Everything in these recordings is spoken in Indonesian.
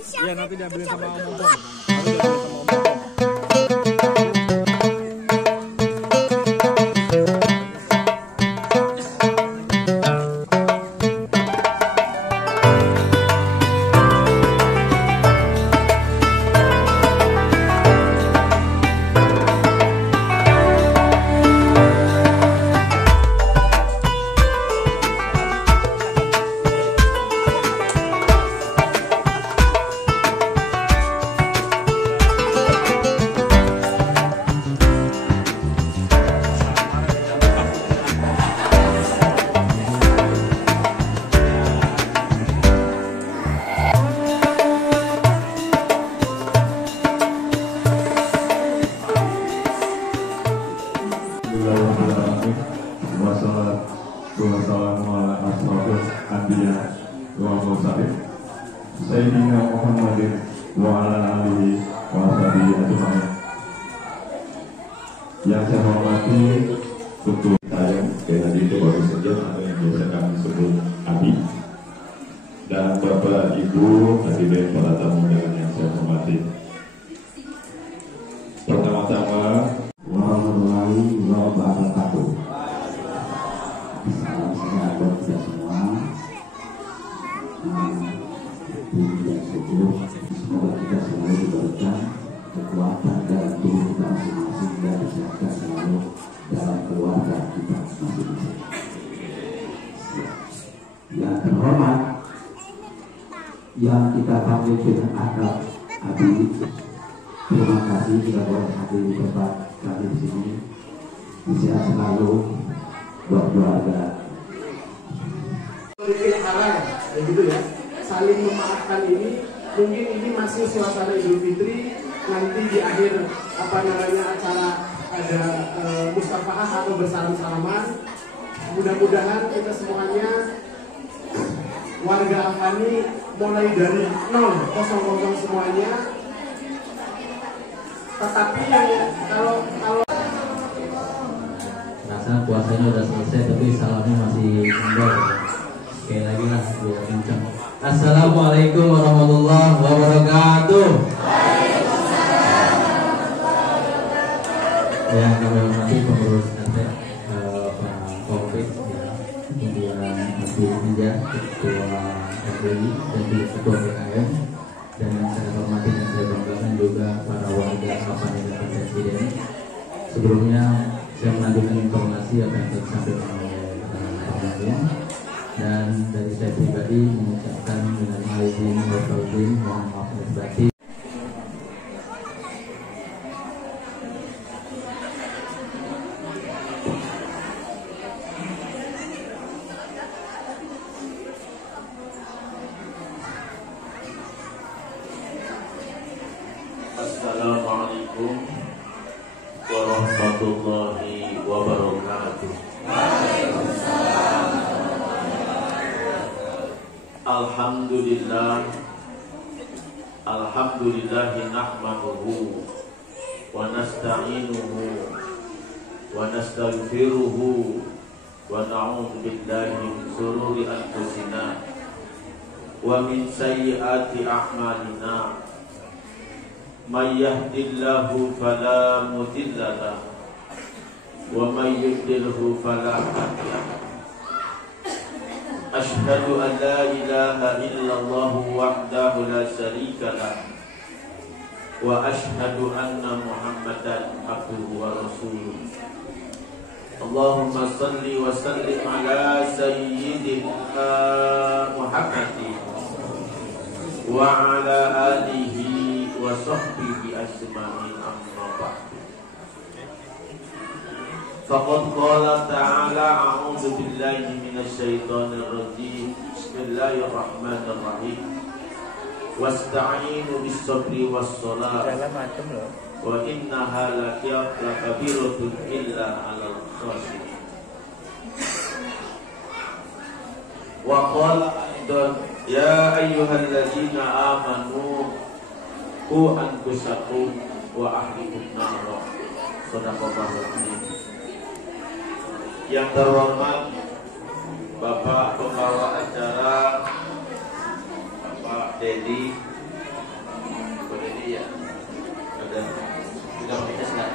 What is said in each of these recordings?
Iya, nanti diambilin sama Om Om. Nanti diambilin sama Om Om. Yang saya hormati Ketua saya, dan itu baru saja atau yang biasa kami sebut Abi, dan Bapak Ibu hadirin para tamu undangan yang saya hormati. Pertama-tama, warahmatullahi wabarakatuh. Salam sehat buat kita semua. Puji dan syukur, semoga kita selalu diberikan kekuatan dalam tubuh kita masing-masing dan kesehatan selalu dalam keluarga kita masing-masing. Yang terhormat, yang kita panggil dengan akrab Abi, terima kasih sudah boleh hadir di tempat kami di sini. Sehat selalu buat keluarga. Begitu ya, saling memaafkan ini. Mungkin ini masih suasana Idul Fitri. Nanti di akhir acara ada musyafahah atau bersalam-salaman. Mudah-mudahan kita semuanya warga Afani mulai dari 000 semuanya. Tetapi yang kalau rasa puasanya udah selesai tapi salamnya masih kendor. Sekali lagi lah biar kencang. Assalamualaikum warahmatullahi wabarakatuh. Yang kami hormati pengurus RT Pak Taufik, kemudian Habib Nija, Ketua RWI dan juga Ketua BKM, dan yang saya hormati dan saya banggakan juga para warga Afani dan Presiden. Sebelumnya saya menanyakan informasi apa yang disampaikan oleh Pak Nadim, dan dari saya pribadi mengucapkan dengan izin dan mohon maaf lahir batin. Assalamualaikum warahmatullahi wabarakatuh. Alhamdulillah, alhamdulillahi nahmaduhu wa nasta'inuhu wa nastaghfiruhu wa na'udzu billahi min shururi anfusina wa min sayyiati a'malina. May yahdihillahu fala mudilla lahu wa may yudlilhu fala hadiya lahu. Asyhadu an la ilaha illallah wahdahu la syarika lahu wa asyhadu anna Muhammadan abduhu wa rasuluh. Allahumma salli wa sallim ala sayyidina Muhammadin wa ala alihi wa sahbihi ajma'in, amma ba'du. Faqad qala ta'ala a'udzu billahi minasy syaithanir rajim. Bismillahirrahmanirrahim. Wasta'inu bis-sabri was-shalah wa innaha lakabiratun illa 'alal khashiyin. Wa qala ya ayyuhalladzina amanu qu anfusakum wa ahlikum nara. Shadaqallahul azim. Yang terhormat Bapak Pembawa Acara, Bapak Dedi, Iya. Ada tidak pakai enggak?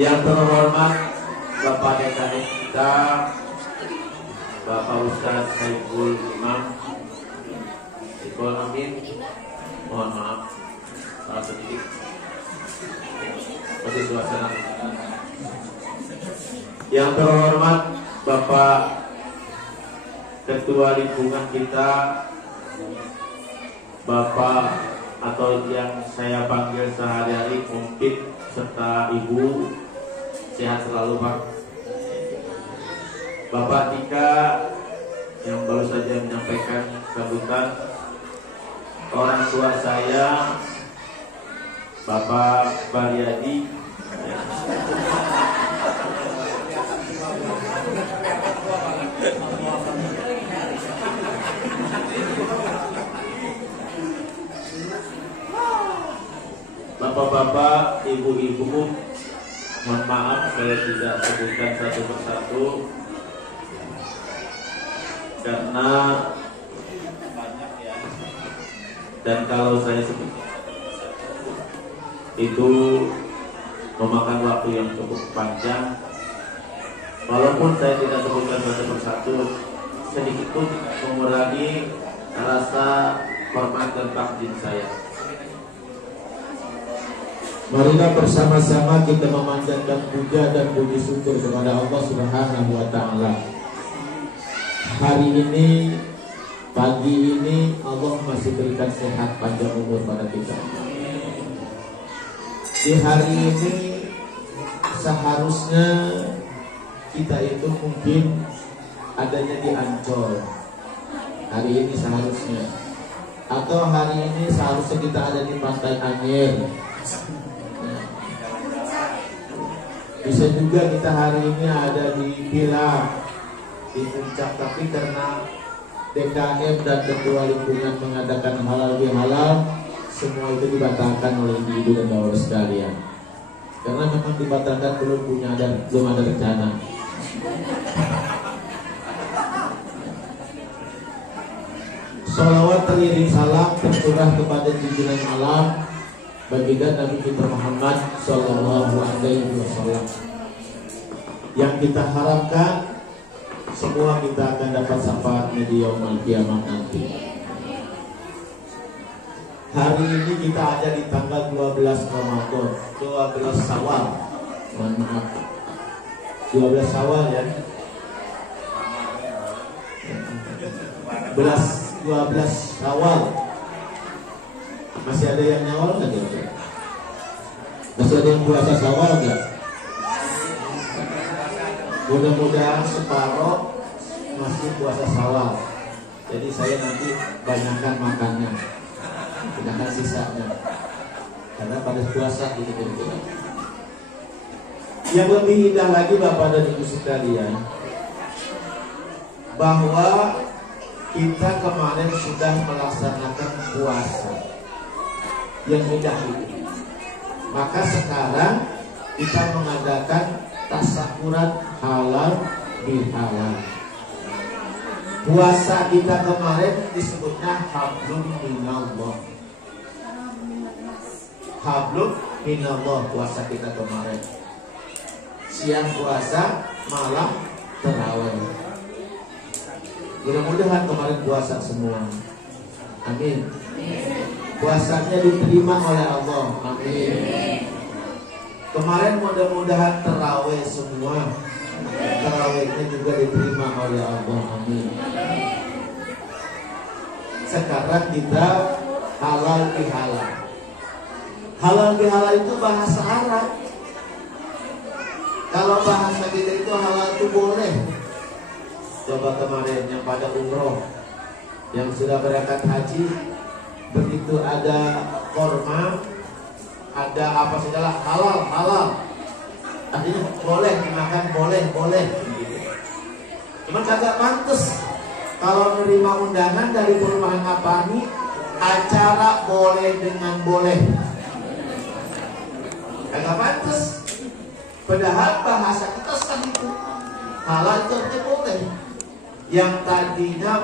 Yang terhormat Bapak DKM kita, Bapak Ustaz Saiful Imam Iqbal Amin, mohon maaf salah sedikit masih suasana. Yang terhormat Bapak Ketua Lingkungan kita, Bapak atau yang saya panggil sehari-hari Mumpit serta Ibu, sehat selalu Pak. Bapak Tika yang baru saja menyampaikan sambutan, orang tua saya Bapak Baryadi, Bapak-bapak, ibu-ibu, mohon maaf saya tidak sebutkan satu persatu karena banyak ya, dan kalau saya sebut itu memakan waktu yang cukup panjang. Walaupun saya tidak sebutkan satu persatu, sedikit pun mengurangi rasa hormat dan takdim saya. Marilah bersama-sama kita memanjatkan puja dan puji syukur kepada Allah Subhanahu wa Ta'ala. Hari ini, pagi ini, Allah masih berikan sehat panjang umur pada kita. Di hari ini seharusnya kita itu mungkin adanya di Ancol. Hari ini seharusnya, atau hari ini seharusnya kita ada di Pantai Anyer. Bisa juga kita hari ini ada di Bila, di Puncak, tapi karena DKM dan Ketua Lingkungan mengadakan halal bihalal, semua itu dibatalkan oleh ibu dan bapak sekalian. Karena memang dibatalkan belum ada rencana. Salawat teriring salam tercurah kepada junjungan alam baginda Nabi kita Muhammad Sallallahu Alaihi Wasallam. Yang kita harapkan semua kita akan dapat syafaatnya di yaumul kiamah nanti. Hari ini kita ada di tanggal 12 Ramadan, 12 Syawal. Mohon maaf, 12 Syawal ya. 12 Syawal. Masih ada yang nyawal nggak ya? Masih ada yang puasa Syawal nggak? Mudah-mudahan separuh masih puasa Syawal. Jadi saya nanti banyakkan makannya, banyakkan sisanya, karena pada puasa gitu. Yang lebih indah lagi Bapak dan Ibu sekalian, bahwa kita kemarin sudah melaksanakan puasa yang indah itu. Maka sekarang kita mengadakan tasyakuran halal bihalal. Puasa kita kemarin disebutnya hablum minallah. Hablum minallah puasa kita kemarin. Siang puasa, malam tarawih. Mudah-mudahan kemarin puasa semua. Amin. Puasanya diterima oleh Allah. Amin. Kemarin mudah-mudahan tarawih semua. Tarawihnya juga diterima oleh Allah. Amin. Sekarang kita halal bihalal. Halal bihalal itu bahasa Arab. Kalau bahasa kita itu halal itu boleh. Coba kemarin yang pada umroh, yang sudah berangkat haji, begitu ada korma, ada apa segala halal, artinya boleh dimakan, boleh. Cuman kagak pantas kalau menerima undangan dari perumahan apa nih, acara boleh dengan boleh, kagak pantas. Padahal bahasa kita sekali itu halal itu artinya boleh. Yang tadinya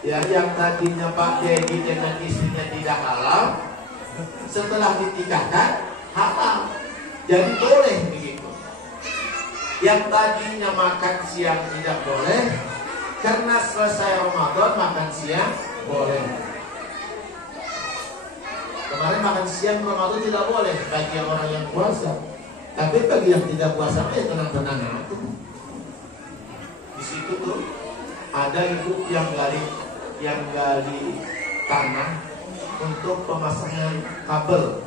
Ya, yang tadinya Pak Dedi dengan istrinya tidak halal, setelah dinikahkan halal, jadi boleh begitu. Yang tadinya makan siang tidak boleh, karena selesai Ramadan makan siang boleh. Kemarin makan siang Ramadan tidak boleh bagi orang yang puasa, tapi bagi yang tidak puasa ya tenang-tenang aja. Di situ tuh ada ibu yang gali tanah untuk pemasangan kabel.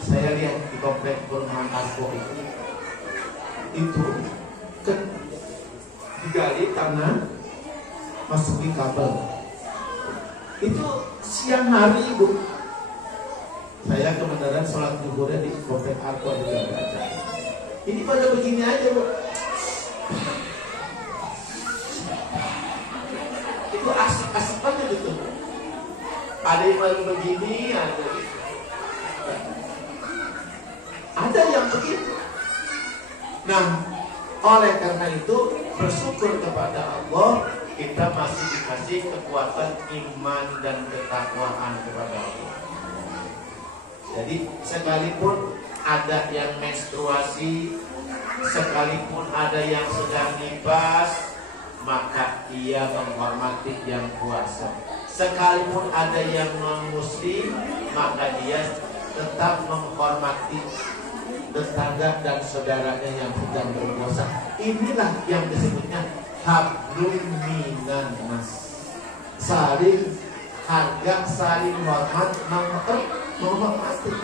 Saya lihat di komplek perumahan Arko itu kan digali tanah, masukin kabel. Itu siang hari, Bu. Saya kebenaran sholat zuhurnya di komplek Arko juga baca. Ini pada begini aja, Bu. Itu asik-asik banget itu. Ada yang baru begini, ada yang begitu. Nah, oleh karena itu bersyukur kepada Allah, kita masih dikasih kekuatan iman dan ketakwaan kepada Allah. Jadi sekalipun ada yang menstruasi, sekalipun ada yang sedang nifas, maka ia menghormati yang puasa. Sekalipun ada yang non-muslim, maka dia tetap menghormati tetangga dan saudaranya yang sedang berpuasa. Inilah yang disebutnya hablum minan nas. Saling harga, saling hormat, menghormati.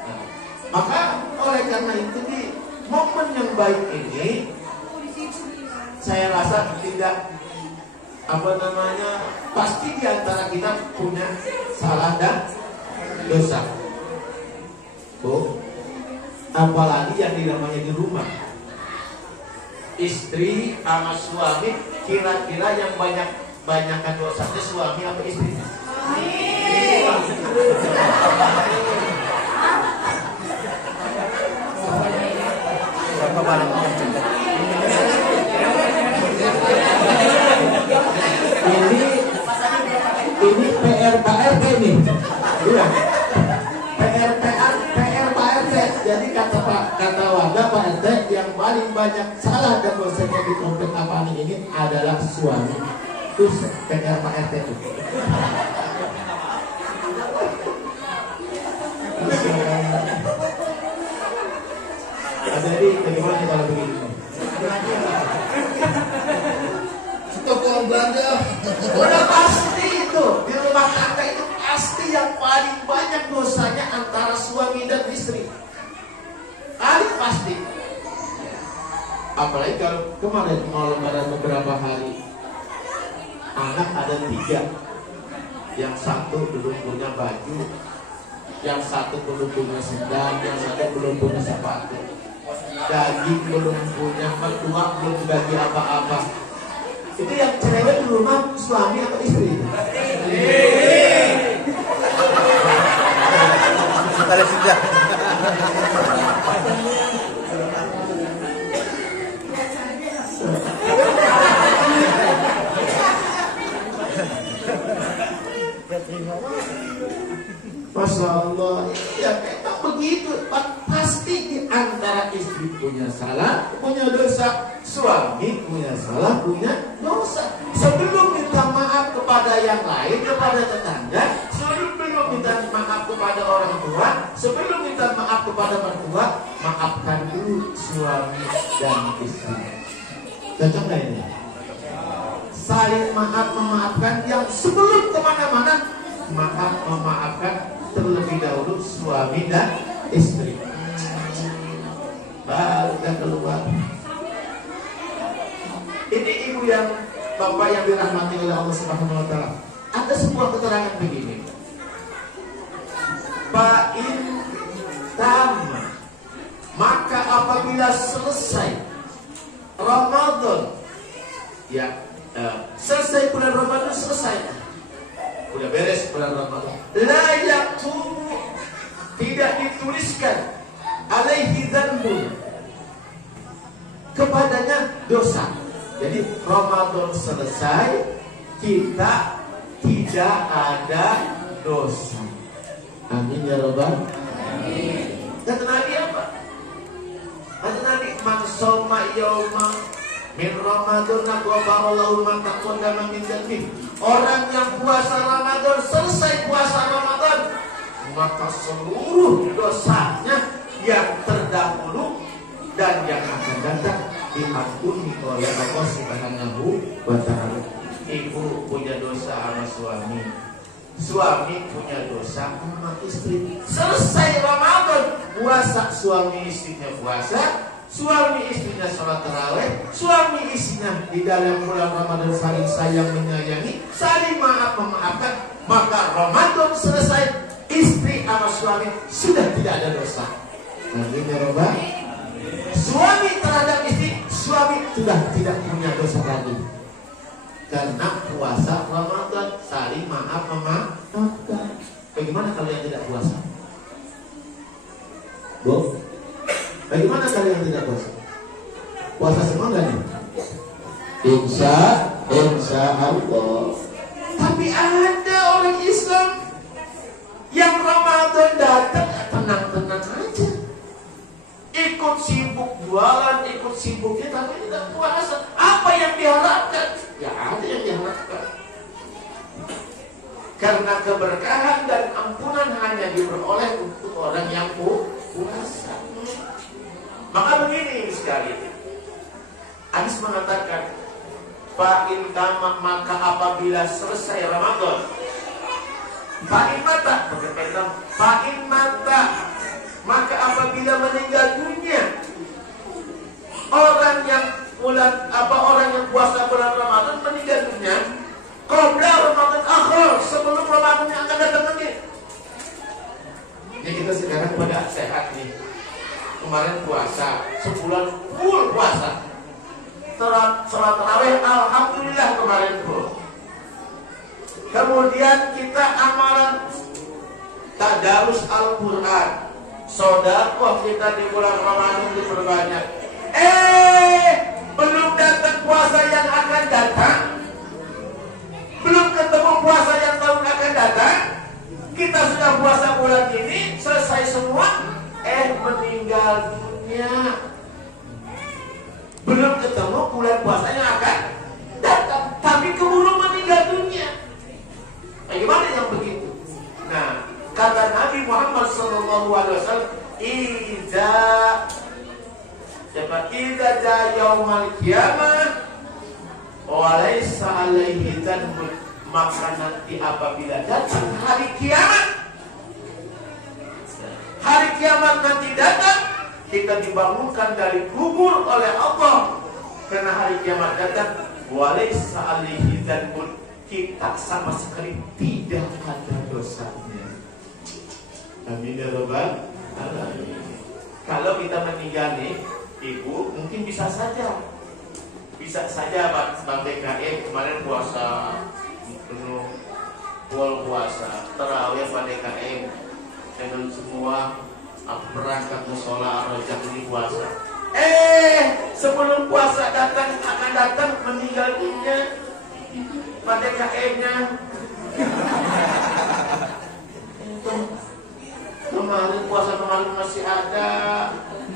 Nah, maka oleh karena itu di momen yang baik ini, saya rasa tidak pasti di antara kita punya salah dan dosa. Bu, apalagi yang namanya di rumah, istri sama suami, kira-kira yang banyakan dosanya suami apa istrinya? Berapa barang yang cepat? Ini PR Pak RT nih. Iya. PR Pak RT. Jadi kata warga Pak RT, yang paling banyak salah dan dosanya di komplek Apani ini adalah suami. Itu PR Pak RT itu. Jadi bagaimana kalau begini? Toko Belanda. Udah pasti itu di rumah tangga itu pasti yang paling banyak dosanya antara suami dan istri. Paling pasti. Apalagi kalau kemarin mau lebaran beberapa hari, anak ada 3, yang satu belum punya baju, yang satu belum punya sendal, yang satu belum punya sepatu, daging belum punya, mertua belum dibagi apa-apa. Itu yang cewek di rumah suami atau istri? Sudah sudah. Masya Allah, ya memang begitu. Pasti di antara istri punya salah, punya dosa, suami punya salah, punya dosa. Sebelum minta maaf kepada yang lain, kepada tetangga, sebelum minta maaf kepada orang tua, sebelum minta maaf kepada mertua, maafkan dulu suami dan istri. Cocok nggak ini? Saling maaf memaafkan, yang sebelum kemana-mana maaf memaafkan terlebih dahulu suami dan istri. Baru kita keluar. Ini ibu yang bapak yang dirahmati oleh Allah Subhanahu Wa Taala. Ada sebuah keterangan begini. Fa'in tamma, maka apabila selesai Ramadan, ya selesai bulan Ramadan, selesai, udah beres bulan Ramadan, la yaktubu, tidak dituliskan alaihi dzanbun, kepadanya dosa. Jadi Ramadan selesai, kita tidak ada dosa. Amin ya Rabbal. Kata Nabi apa? Kata Nabi, man soma yauma min Ramadan aqballahu ma taqaddama min dzambi. Orang yang puasa Ramadan, selesai puasa Ramadan, maka seluruh dosanya yang terdahulu dan yang akan datang diampuni oleh Allah Subhanahu wa ta'ala. Ibu punya dosa sama suami, suami punya dosa sama istri. Selesai Ramadan, puasa suami istrinya puasa, suami istrinya sholat tarawih, suami istrinya di dalam bulan Ramadan saling sayang menyayangi, saling maaf memaafkan, maka Ramadan selesai, istri sama suami sudah tidak ada dosa. Amin ya Rabbal. Suami terhadap istri, suami sudah tidak punya dosa lagi. Karena puasa Ramadan saling maaf memaafkan. Bagaimana kalau yang tidak puasa? Bu, bagaimana kalau yang tidak puasa? Puasa semua nggak nih? Insya Allah. Tapi ada orang Islam yang Ramadan datang tenang-tenang aja, ikut sibuk jualan, ikut sibuknya tapi tidak puasa. Apa yang diharapkan? Ya ada yang diharapkan. Karena keberkahan dan ampunan hanya diperoleh untuk orang yang puasa. Maka begini sekali, Hadis mengatakan, fa'in tamak, maka apabila selesai Ramadan, fa'in mata, maka apabila meninggal dunia orang yang puasa bulan Ramadan meninggal dunia, qabla Ramadan akhir, sebelum Ramadan yang akan datang lagi. Ini kita sekarang pada sehat nih. Kemarin puasa, sebulan full puasa. Sholat tarawih, alhamdulillah kemarin full. Kemudian kita amalan tadarus Al-Quran, sedekah kita di bulan Ramadan diperbanyak. Belum datang puasa yang akan datang, belum ketemu puasa yang tahun akan datang, kita sudah puasa bulan ini, selesai semua, meninggal dunia. Belum ketemu bulan puasa yang akan datang, tapi keburu meninggal dunia. Bagaimana yang begitu? Nah, kata Nabi Muhammad SAW, Iza yaumal qiyamah walaysa alaihi dhanbun, maka nanti apabila datang hari kiamat nanti datang, kita dibangunkan dari kubur oleh Allah. Karena hari kiamat datang, walaysa alaihi dhanbun, kita sama sekali tidak ada dosanya. Amin ya Rabbal alamin. Kalau kita meninggal nih, Ibu, mungkin bisa saja Bang DKM kemarin puasa penuh, full puasa, tarawih Bang DKM dan semua perangkat musola rojak ini puasa. Sebelum puasa akan datang meninggal dunia Bang DKM-nya. Kemarin puasa kemarin masih ada,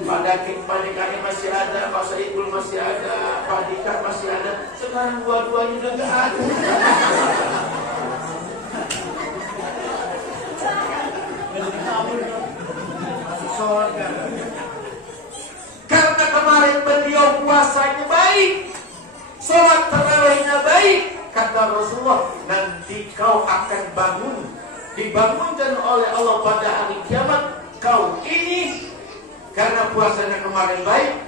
Pak DKM masih ada, Pak Saiful masih ada, Pak Dika masih ada. Sekarang dua-duanya udah gak ada. Karena kemarin beliau puasanya baik, sholat tarawihnya baik, kata Rasulullah, nanti kau akan dibangunkan oleh Allah pada hari kiamat. Kau ini karena puasanya kemarin baik,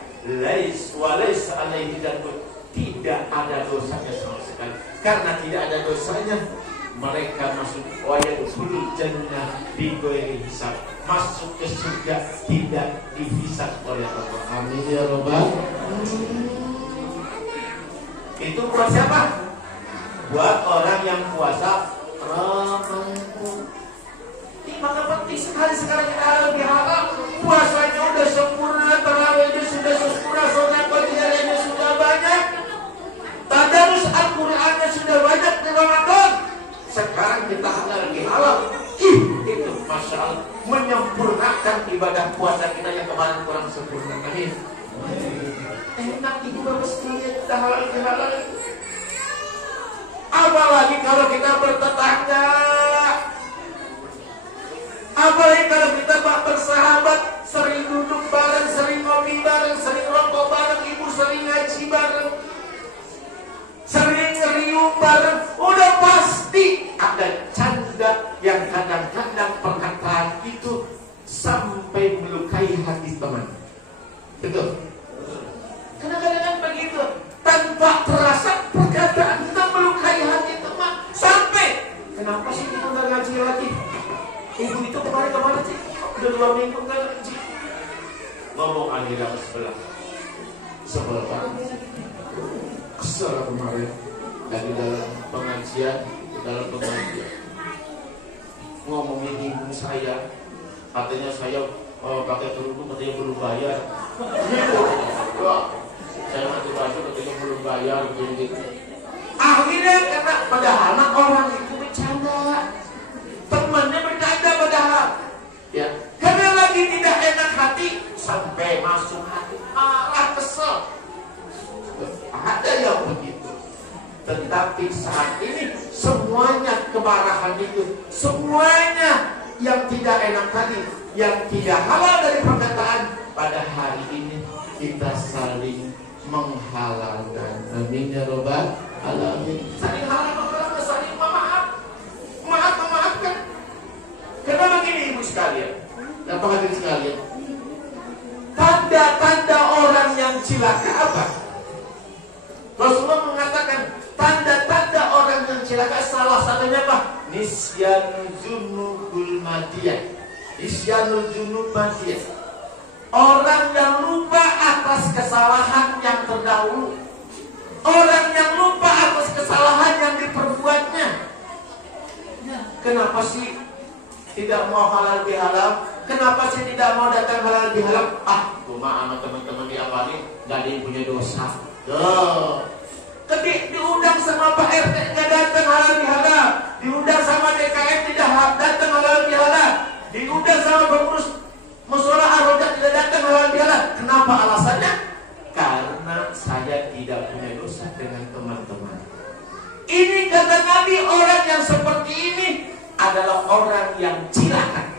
walaysa alaihi dhanbun, tidak ada dosanya sama sekali. Karena tidak ada dosanya, mereka masuk wayadkhulul jannah bighairi hisab, masuk ke surga tidak dihisab oleh Allah. Amin ya Rabbal. Itu buat siapa? Buat orang yang puasa Ramadan. Maka penting sekali sekarang kita harus diharap puasanya udah sempurna, tarawihnya sudah sempurna, sedekahnya sudah banyak, tadarus Al-Quran ibadah puasa kita yang kemarin kurang sempurna. Amin. Enak ibu bapak sekalian, kita halal. Apalagi kalau kita bertetangga, apalagi kalau kita bersahabat, sering duduk bareng, sering ngopi bareng, sering rokok bareng, ibu sering ngaji bareng, sering ngeriung bareng, udah pasti ada canda yang kadang-kadang perkataan itu sampai melukai hati teman. Betul? Kadang-kadang begitu, tanpa terasa perkataan kita melukai hati teman. Sampai, kenapa sih kita nggak ngaji lagi? Ibu itu kemarin sih, udah 2 minggu nggak ngaji. Ngomong akhirnya ke sebelah banget. Kesel kemarin dari dalam pengajian, ngomongin ibu saya, katanya saya pakai kerudung katanya belum bayar. Gitu. Saya mati baju katanya belum bayar gitu. Akhirnya karena padahal orang itu bercanda, temannya bercanda padahal, ya karena lagi tidak enak hati sampai masuk hati, marah, kesel. Ada yang begitu. Tetapi saat ini semuanya kemarahan itu, semuanya yang tidak enak tadi, yang tidak halal dari perkataan, pada hari ini kita saling menghalalkan. Amin ya robbal alamin. Saling halal menghalalkan, saling memaafkan. Karena begini ibu sekalian, dan hadirin sekalian, tanda-tanda orang yang cilaka apa? Rasulullah mengatakan tanda-tanda orang yang celaka salah satunya apa? Nisyanul junubul madiyah. Nisyanul junub madiyah. Orang yang lupa atas kesalahan yang terdahulu. Orang yang lupa atas kesalahan yang diperbuatnya. Kenapa sih tidak mau halal bihalal? Kenapa sih tidak mau datang halal bihalal? Cuma sama teman-teman diapalin, gak ada yang punya dosa. Tapi diundang sama Pak RT nggak datang halal bihalal, diundang sama DKM tidak datang halal bihalal, diundang sama pengurus musyawarah ar-roda tidak datang halal bihalal. Kenapa alasannya? Karena saya tidak punya dosa dengan teman-teman. Ini kata Nabi, orang yang seperti ini adalah orang yang cilaka.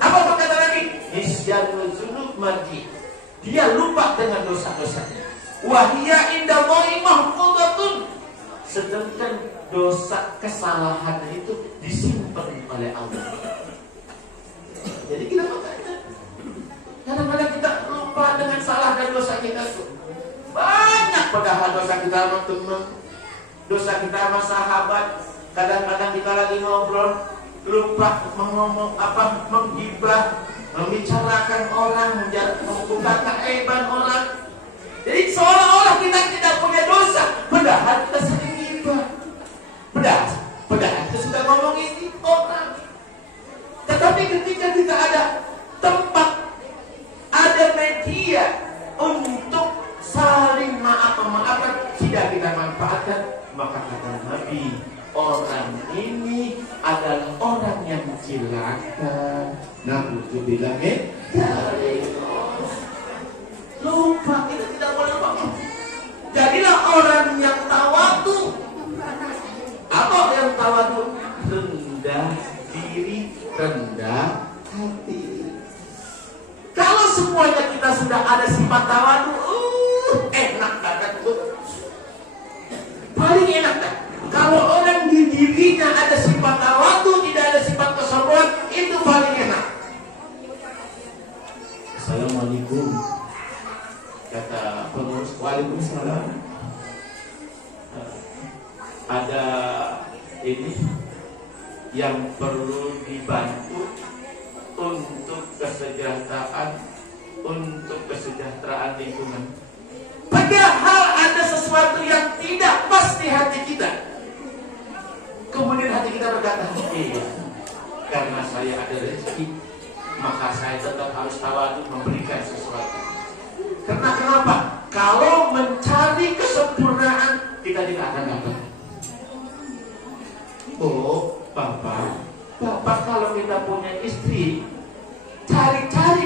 Apa kata Nabi? Nisyanul junub mati. Dia lupa dengan dosa-dosanya. Wahia indallahi mahfudatun. Sedangkan dosa kesalahan itu disimpan oleh Allah. Jadi kita makanya kadang-kadang kita lupa dengan salah dan dosa kita tuh. Banyak padahal dosa kita sama teman, dosa kita sama sahabat. Kadang-kadang kita lagi ngobrol lupa mengomong apa, menggibah, membicarakan orang, membuka keaiban orang. Jadi seolah-olah kita tidak punya dosa, padahal kita sering gibah. Padahal kita sudah ngomongin orang. Tetapi ketika kita ada tempat, ada media untuk saling memaafkan, tidak kita manfaatkan, maka kata Nabi, orang ini adalah orang yang cilaka. Na'udzubillah min dzalik. Lupa, kita tidak boleh lupa. Jadilah orang yang tawadu. Apa yang tawadu? Rendah diri, rendah hati. Kalau semuanya kita sudah ada sifat tawadu, enak banget. Paling enak kan? Kalau orang di dirinya ada sifat tawadu, tidak ada sifat kesombongan, itu paling enak. Assalamualaikum. Kata pengurus, waalaikumsalam. Ada ini yang perlu dibantu untuk kesejahteraan lingkungan. Padahal ada sesuatu yang tidak pas di hati kita. Kemudian hati kita berkata, iya, karena saya ada rezeki, maka saya tetap harus tawadu memberikan sesuatu. Karena kenapa? Kalau mencari kesempurnaan, kita tidak akan dapat. Bapak kalau kita punya istri, cari-cari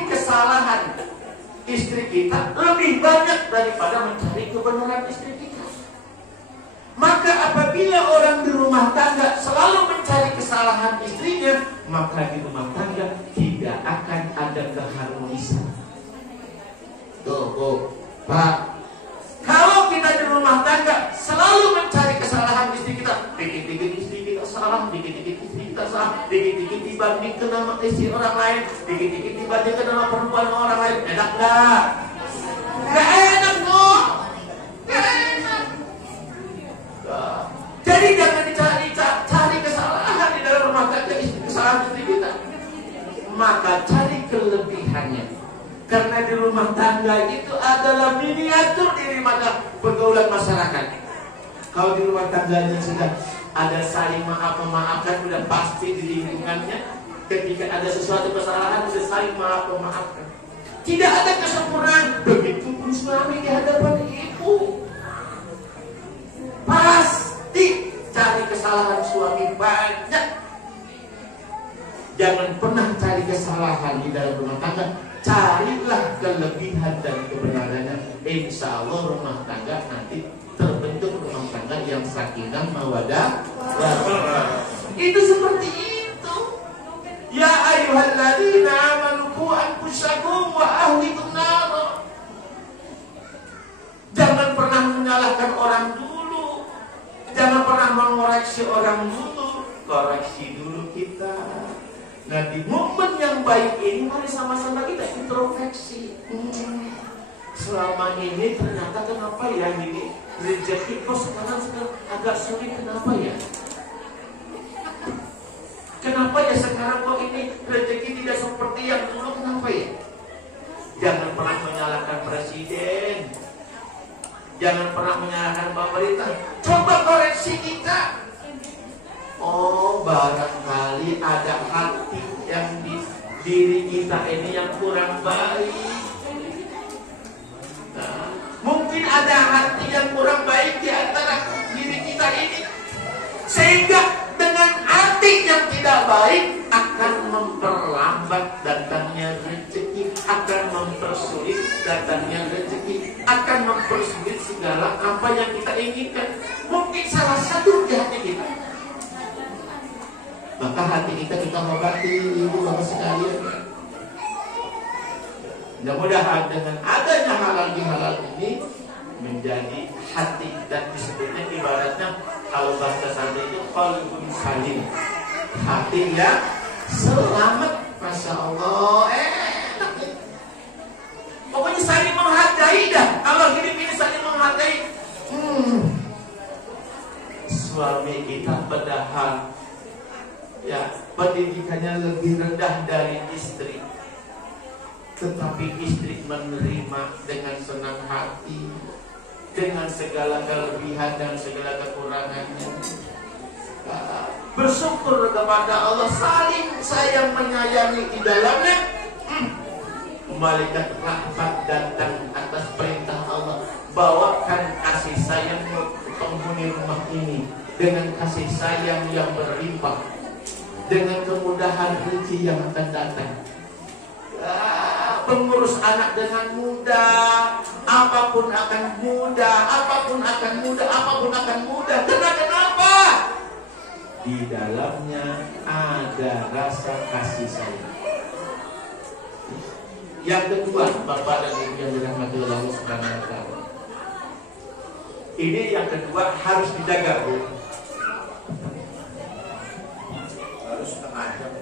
istri kita lebih banyak daripada mencari kebenaran istri kita. Maka apabila orang di rumah tangga selalu mencari kesalahan istrinya, maka di rumah tangga tidak akan ada keharmonisan. Tuh, Pak. Kalau kita di rumah tangga selalu mencari kesalahan istri kita, dikit-dikit istri kita salah, dikit-dikit istri kita salah, dikit-dikit dibandingkan nama istri orang lain, dikit-dikit dibandingkan nama perempuan orang lain, enak nggak? Nggak enak, no. Nggak enak. Nah, jadi jangan cari kesalahan di dalam rumah tangga, kesalahan istri kita. Maka cari kelebihannya. Karena di rumah tangga itu adalah miniatur daripada pergaulan masyarakat. Kalau di rumah tangganya sudah ada saling maaf-memaafkan, sudah pasti di lingkungannya ketika ada sesuatu kesalahan sudah saling maaf-memaafkan. Tidak ada kesempurnaan. Begitupun suami di hadapan ibu. Pasti cari kesalahan suami banyak. Jangan pernah cari kesalahan di dalam rumah tangga. Carilah kelebihan dan kebenarannya. Insya Allah rumah tangga nanti terbentuk rumah tangga yang sakinah mawaddah warahmah. Itu seperti itu. Ya ayyuhalladzina amanu qu anfusakum wa ahlikum nar. Jangan pernah menyalahkan orang dulu. Jangan pernah mengoreksi orang dulu. Koreksi dulu kita. Nah, di momen yang baik ini mari sama-sama kita introspeksi. Selama ini ternyata kenapa ya ini rezeki kok sekarang agak sulit, kenapa ya? Kenapa ya sekarang kok ini rezeki tidak seperti yang dulu, kenapa ya? Jangan pernah menyalahkan presiden. Jangan pernah menyalahkan pemerintah. Coba koreksi kita. Oh, barangkali ada hati yang di diri kita ini yang kurang baik. Nah, mungkin ada hati yang kurang baik di antara diri kita ini, sehingga dengan hati yang tidak baik akan memperlambat datangnya rezeki, akan mempersulit datangnya rezeki, akan mempersulit segala apa yang kita inginkan. Mungkin salah satu di hati kita. Maka hati kita obati, ibu bapak sekalian. Mudah-mudahan dengan adanya halal ini menjadi hati dan disebutnya ibaratnya kalau bahasa Sunda itu qalbun salim. Hati yang selamat, masya Allah, enak. Pokoknya saling menghargai dah. Kalau hidup ini saling menghargai. Suami kita padahal ya pendidikannya lebih rendah dari istri, tetapi istri menerima dengan senang hati, dengan segala kelebihan dan segala kekurangannya. Bersyukur kepada Allah, saling sayang menyayangi di dalamnya. Malaikat rahmat datang atas perintah Allah, bawakan kasih sayangmu ke penghuni rumah ini dengan kasih sayang yang berlimpah, dengan kemudahan rezeki yang akan datang. Mengurus anak dengan mudah, apapun akan mudah, apapun akan mudah, apapun akan mudah. Kenapa? Di dalamnya ada rasa kasih sayang. Yang kedua, Bapak dan Ibu yang dirahmati Allah Subhanahu wa taala. Ini yang kedua harus dijaga, Bu. Setengah jam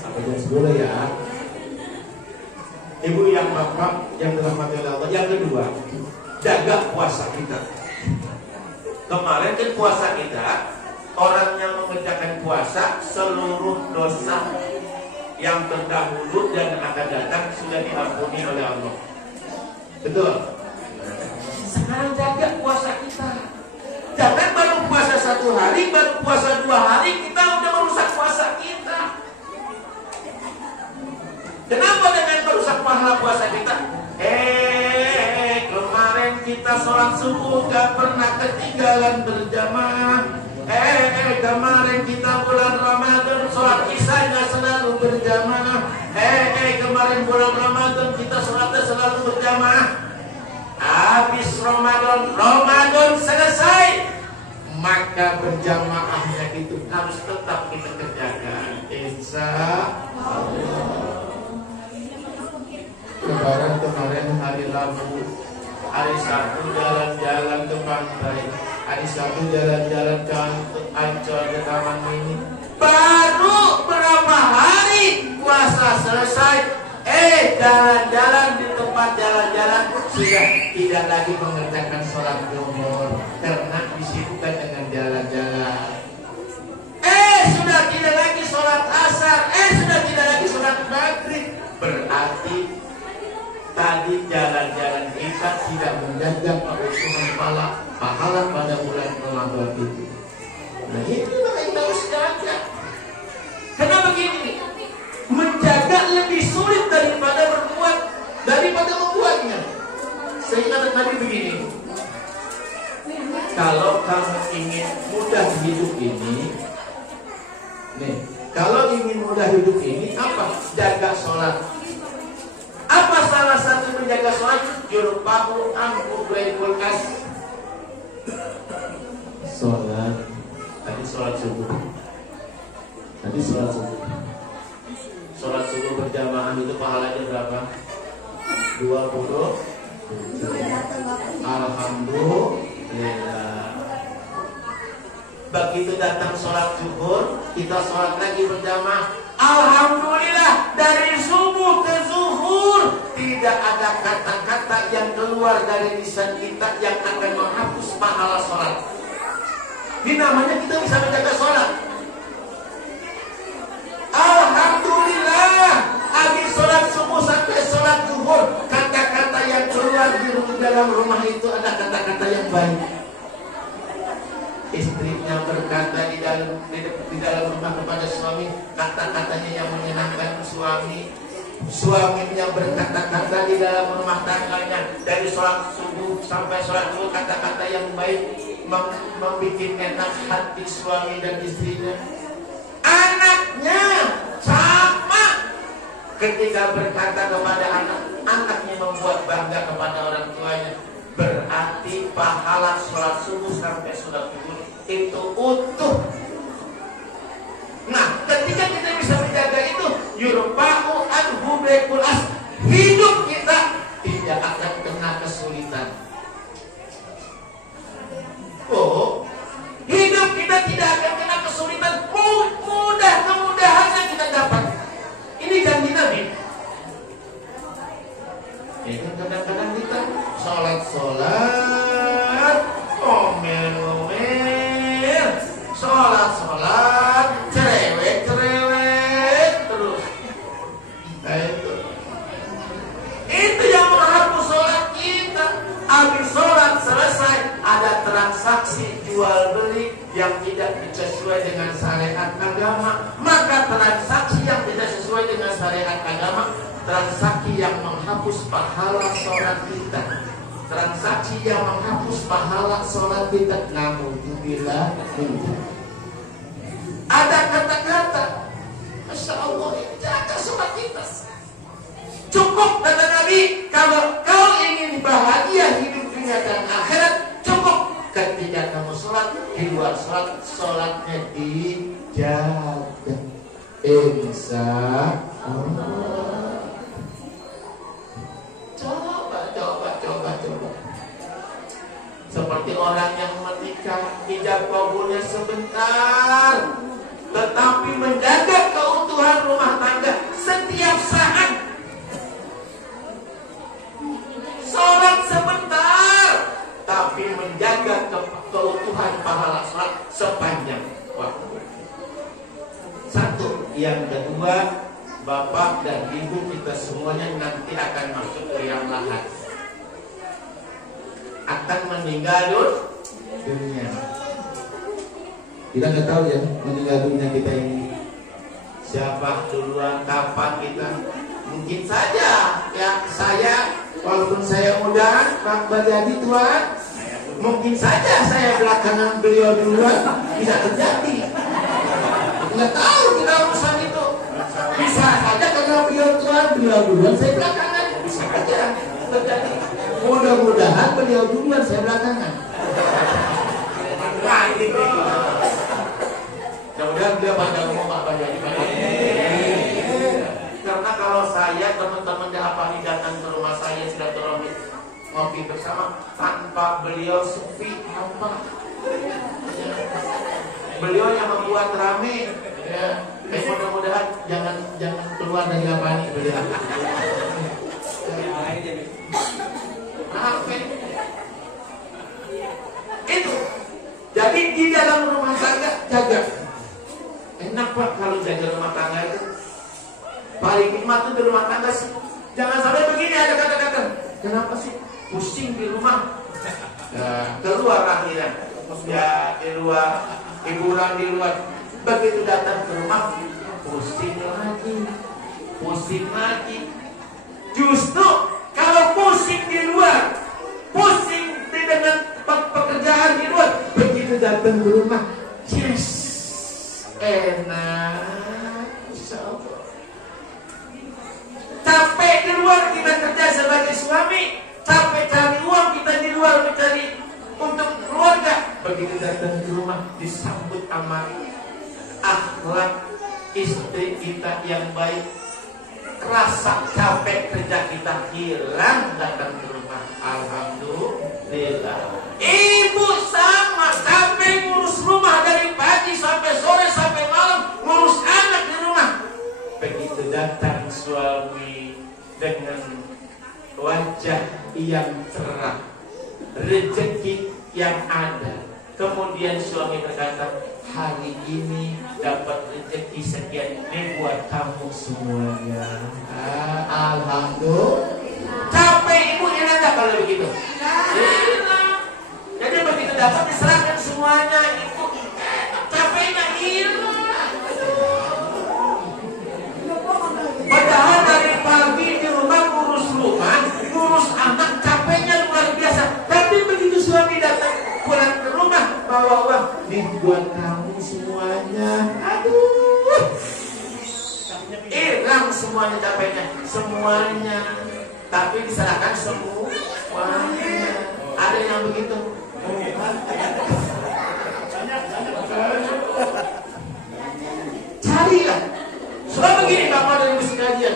sampai jam 10 ya. Ibu yang bapak yang dirahmati Allah. Yang kedua, jaga puasa kita. Kemarin kan puasa kita, orang yang mengerjakan puasa seluruh dosa yang terdahulu dan akan datang sudah diampuni oleh Allah. Betul. Sekarang jaga puasa kita. Jangan baru puasa 1 hari, baru puasa 2 hari, kita udah merusak puasa kita. Kenapa dengan merusak pahala puasa kita? Kemarin kita sholat subuh gak pernah ketinggalan berjamaah. Kemarin kita bulan Ramadan sholat isya gak selalu berjamaah. berjamaah. Habis Ramadan selesai, maka berjamaahnya itu harus tetap kita kerjakan. Insya Allah. Lebaran kemarin hari Rabu, hari Sabtu jalan-jalan ke pantai, hari Sabtu jalan-jalan ke Ancol, ke Taman Mini. Baru berapa hari puasa selesai, jalan-jalan di tempat jalan-jalan sudah tidak lagi mengerjakan sholat zuhur karena disibukkan dengan jalan-jalan. Sudah tidak lagi sholat asar, sudah tidak lagi sholat maghrib. Berarti tadi jalan-jalan kita tidak menjaga keutuhan pahala pada bulan Ramadan itu. Nah ini kita harus jaga. Karena begini, menjaga lebih sulit daripada membuatnya. Saya ingat tadi begini, kalau kamu ingin mudah hidup ini, kalau ingin mudah hidup ini apa? Jaga sholat. Apa salah satu menjaga sholat? Yurfa'u anhu baikul as. Sholat. Tadi sholat subuh. Sholat subuh berjamaah itu pahalanya berapa? 20. Alhamdulillah. Begitu datang sholat zuhur, kita sholat lagi berjamaah. Alhamdulillah, dari subuh ke zuhur tidak ada kata-kata yang keluar dari lisan kita yang akan menghapus pahala sholat. Ini namanya kita bisa menjaga sholat. Alhamdulillah, habis sholat subuh sampai sholat zuhur, kata-kata yang keluar di dalam rumah itu ada kata-kata yang baik. Istrinya berkata di dalam rumah kepada suami, kata-katanya yang menyenangkan suami. Suaminya berkata-kata di dalam rumah tangganya, dari sholat subuh sampai sholat zuhur, kata-kata yang baik membuat enak hati suami dan istrinya. Anaknya sama, ketika berkata kepada anaknya membuat bangga kepada orang tuanya. Berarti pahala sholat subuh sampai sholat zuhur itu utuh. Nah, ketika kita bisa menjaga itu, yurfa'u anhu baikul as, hidup kita tidak akan kena kesulitan. Hidup kita tidak akan kena kesulitan. Mudah-mudahan kita dapat. Ini janji Nabi. Kadang-kadang kita sholat, ngomel-ngomel, sholat, cerewet terus. Nah, itu yang menghapus sholat kita. Habis sholat selesai, ada transaksi jual beli yang tidak sesuai dengan syariat agama. Maka transaksi yang tidak sesuai dengan syariat agama, transaksi yang menghapus pahala sholat kita, transaksi yang menghapus pahala sholat kita. Namun bila ada kata-kata, Masya Allah, jaga sholat kita. Cukup kata Nabi, kalau kau ingin bahagia hidup dunia dan akhirat, cukup ketika kamu sholat, di luar sholat, sholatnya dijaga. Insya Allah. Coba. Seperti orang yang menikah, ijab kabulnya sebentar, tetapi menjaga keutuhan rumah tangga setiap saat. Sholat sebentar, tapi menjaga keutuhan pahala sholat sepanjang waktu. Satu. Yang kedua, bapak dan ibu kita semuanya nanti akan masuk ke liang lahat, akan meninggal dunia. Kita nggak tahu ya meninggal dunia kita ini siapa duluan, kapan kita. Mungkin saja ya saya, walaupun saya muda, Pak Baryadi tua, mungkin saja saya belakangan beliau duluan, bisa terjadi. Nggak tahu kita urusan itu. Bisa saja karena beliau tua, beliau duluan, saya belakangan, bisa aja. terjadi. Mudah-mudahan beliau duluan, saya belakangan. Nah, gitu. Mudah-mudahan beliau pada ngomong apa jadi. Karena kalau saya teman-teman Apani datang ke rumah saya silaturahmi ngopi bersama tanpa beliau sepi apa? Beliau yang membuat rame. Ya, mudah-mudahan jangan keluar dari Apani beliau. Itu. Jadi di dalam rumah tangga jaga. Enak Pak kalau jaga rumah tangga itu. Paling nikmat itu di rumah tangga sih. Jangan sampai begini ada kata-kata. Kenapa sih pusing di rumah? Keluar akhirnya. Ya di luar, hiburan di luar. Begitu datang ke rumah, pusing lagi. Justru kalau pusing di luar, pusing dengan pekerjaan di luar, begitu datang ke rumah, yes, enak, insyaallah. Capek di luar kita kerja sebagai suami, capek cari uang kita di luar mencari untuk keluarga. Begitu datang ke rumah disambut amat akhlak istri kita yang baik. Rasa capek kerja kita hilang datang ke rumah. Alhamdulillah. Ibu sama capek ngurus rumah dari pagi sampai sore sampai malam, ngurus anak di rumah. Begitu datang suami dengan wajah yang cerah, rezeki yang ada, kemudian suami berkata, hari ini dapat rezeki sekian ini buat kamu semuanya. Alhamdulillah. Capek ibu hilang gak kalau begitu? Hilang. Jadi begitu dapat diserahkan semuanya, ibu capeknya hilang. Padahal dari pagi di rumah, ngurus anak, capeknya luar biasa. Tapi begitu suami datang pulang ke rumah, bawa uang, nih buat kamu semuanya. Aduh, hilang semuanya capeknya, semuanya. Tapi diserahkan semuanya. Ada yang begitu. Carilah. Soal begini Bapak dan Ibu sekalian,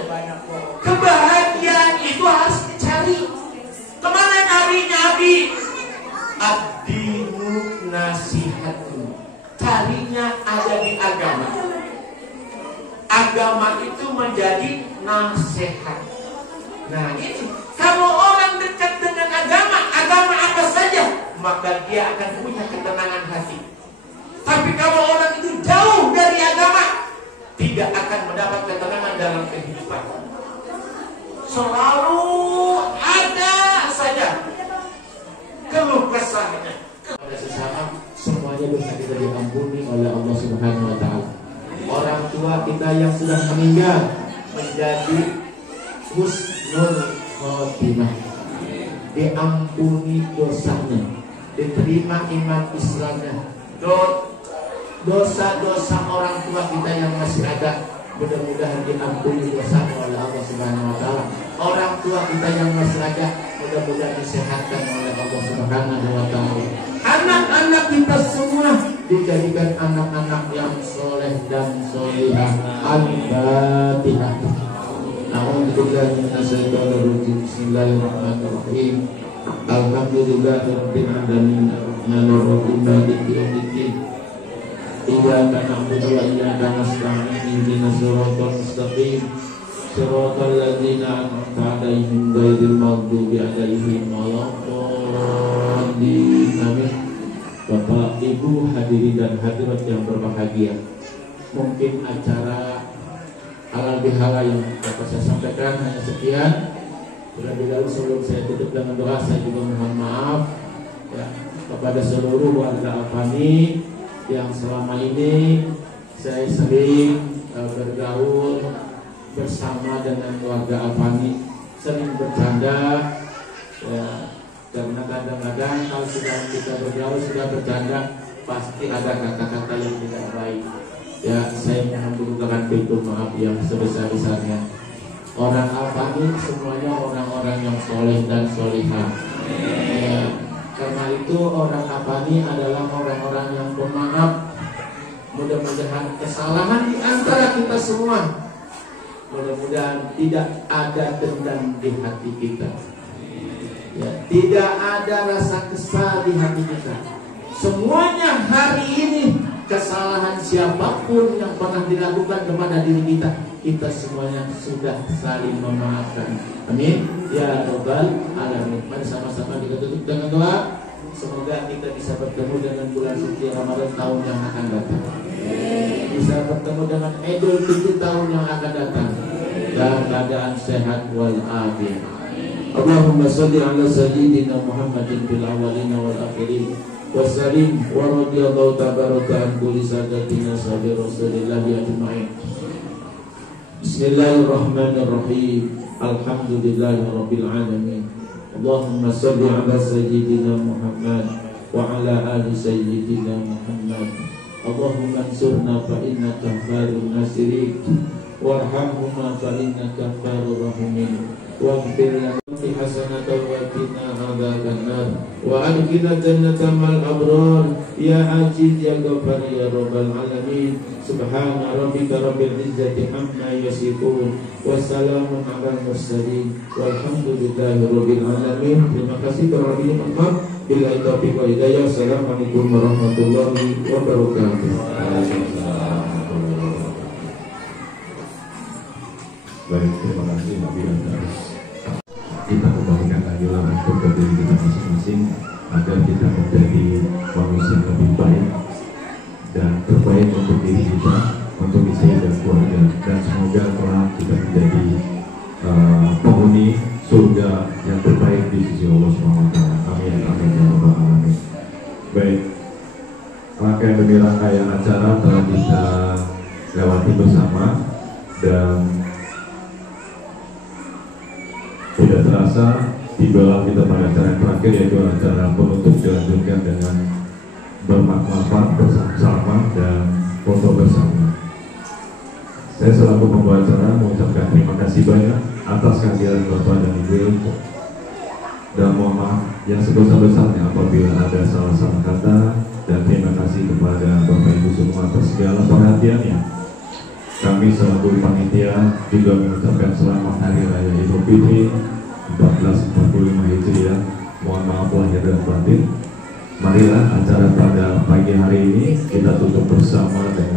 kebahagiaan itu harus dicari. Kemana nyarinya Abi? Ad-dinu nasihatu. Carinya ada di agama. Agama itu menjadi nasihat. Nah ini, kalau orang dekat dengan agama apa saja, maka dia akan punya ketenangan hati. Tapi kalau orang itu jauh dari agama, tidak akan mendapat ketenangan dalam kehidupan. Selalu ada saja keluh kesahnya. Pada sesama, semuanya dosa kita diampuni oleh Allah Subhanahu Wa Taala. Orang tua kita yang sudah meninggal menjadi husnul khotimah, diampuni dosanya, diterima iman Islamnya. Dosa-dosa orang tua kita yang masih ada, mudah-mudahan diampuni dosa oleh Allah Subhanahu Wa Taala. Orang tua kita yang masih ada, mudah-mudahan disehatkan oleh Allah Subhanahu Wa Taala. Anak-anak kita semua dijadikan anak-anak yang soleh dan solihah. Al-Fatihah. A'udzubillahi minasyaitonir rajim. Bismillahirrahmanirrahim. Alhamdulillahirabbil alamin. Arrahmanirrahim. Maliki yaumiddin. Iyyaka na'budu wa iyyaka nasta'in. Ihdinas siratal mustaqim. Siratal ladzina an'amta 'alaihim ghairil maghdubi 'alaihim waladdallin. Amin. Bapak, Ibu, hadirin dan hadirat yang berbahagia, mungkin acara halal bihalal yang dapat saya sampaikan hanya sekian. Terlebih dahulu sebelum saya tutup dengan doa, saya juga mohon maaf ya, kepada seluruh warga Apani yang selama ini saya sering bergaul bersama dengan warga Apani, sering bercanda ya, karena kadang-kadang kalau sudah kita bergaul, sudah bercanda, pasti ada kata-kata yang tidak baik. Ya, saya mengaturkan pintu maaf yang sebesar-besarnya. Orang apa nih? Semuanya orang-orang yang soleh dan solihah. Ya, karena itu orang apa nih adalah orang-orang yang pemaaf. Mudah-mudahan kesalahan di antara kita semua, mudah-mudahan tidak ada dendam di hati kita. Ya, tidak ada rasa kesal di hati kita. Semuanya hari ini kesalahan siapapun yang pernah dilakukan kepada diri kita, kita semuanya sudah saling memaafkan. Amin ya rabbal alamin. Mari sama-sama kita tutup dengan doa. Semoga kita bisa bertemu dengan bulan suci Ramadan tahun yang akan datang. Bisa bertemu dengan Idul Fitri tahun yang akan datang dalam keadaan sehat wal afiat. Allahumma shalli ala sayyidina Muhammadin fil awwalin wal akhirin. Wassalim wa radiyallahu tabaraka an kulli sadatina sahabi Rasulillah ajma'in. Bismillahirrahmanirrahim. Alhamdulillahirabbil alamin. Allahumma shalli ala sayyidina Muhammad wa ala ali sayyidina Muhammad. Allahumma ansurna fa innaka khairun nasirin warhamhuma fa innaka khairur rahimin. Waghfir lana hasanatan wa qina adzabannar wa adkhilna jannata mal abrar ya aziz ya ghafar ya rabbal alamin. Subhana rabbika rabbil izzati amma yasifun wa salamun alal mursalin walhamdulillahi rabbil alamin. Terima kasih para hadirin. Bila taufiq wa hidayah. Assalamualaikum warahmatullahi wabarakatuh. Baik, terima kasih Nabi Atas. Kita kembalikan lagi untuk ke diri kita masing-masing agar kita menjadi manusia yang lebih baik dan terbaik untuk diri kita, untuk istri dan keluarga, dan semoga kelak kita menjadi penghuni surga yang terbaik di sisi Allah SWT. Amin, amin, ya rabbal alamin. Baik, rangkaian demi rangkaian acara telah kita lewati bersama dan tidak terasa tibalah kita pada acara yang terakhir, yaitu acara penutup dilanjutkan dengan bermakna bersama dan foto bersama. Saya selaku pembawa acara mengucapkan terima kasih banyak atas kehadiran Bapak dan Ibu, dan mohon maaf yang sebesar-besarnya apabila ada salah-salah kata, dan terima kasih kepada Bapak Ibu semua atas segala perhatiannya. Kami selaku panitia juga mengucapkan selamat Hari Raya Idul Fitri 1445 Hijriah. Mohon maaf lahir dan batin. Marilah acara pada pagi hari ini kita tutup bersama dengan